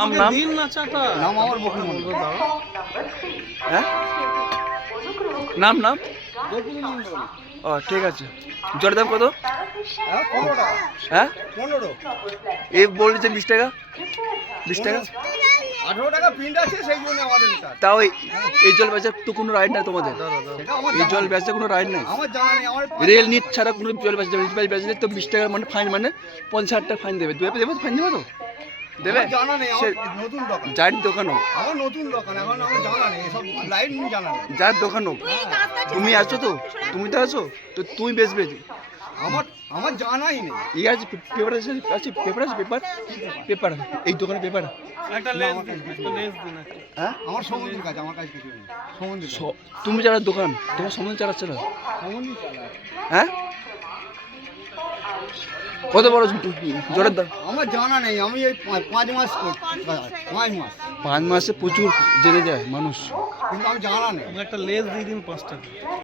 নাম দিন না চাটা নাম আমার বকুল মন্ডল। হ্যাঁ নাম নাম বকুল মন্ডল। ও ঠিক আছে জলের দাম কত? হ্যাঁ 15 টাকা। হ্যাঁ 15। এই বলছে 20 টাকা 20 টাকা 18 টাকা প্রিন্ট আছে সেই জন্য আমাদের এটা। তাও এই জল বেচার তো কোনো রাইড নাই তোমাদের? সেটা আমার এই জানা জল নেই। বেচার কোনো রাইড নাই? আমার জানা নেই। আমার রেল নিট ছাড়া কোনো জল বেচলে তো 20 টাকা মানে ফাইন, মানে 50 টাকা ফাইন দেবে। দেবে ফাইন দেবে তো দেবে? আমার জানা নেই। সে- আমার নতুন দোকান। যার দোকানও আমার নতুন দোকান, এখন আমার জানা নেই এসব লাইন জানা নেই। যার দোকানও তুমি আছো তো, তুমি তো আছো তো তুমি বেচবে। আমার আমার জানাই নেই। এই আছে পেপার আছে, পেপার আছে, পেপার পেপার এই দোকানে পেপার। একটা লেজ দিন, একটা লেজ দিন একটা। হ্যাঁ আমার সমুদ্রের কাছে, আমার কাছে কিছু নেই। সমুদ্রের কাছে। তুমি যারা দোকান তোমার সম্বন্ধে চালাচ্ছে না? সমুদ্রের চালায়। হ্যাঁ কত বড় জলের দাম? আমার জানা নেই। আমি এই 5 মাস করছি, 5 মাস, 5 মাসে প্রচুর জেনে যায় মানুষ। কিন্তু আমি জানা নেই। একটা লেজ দিয়ে দিন 5 টাকা।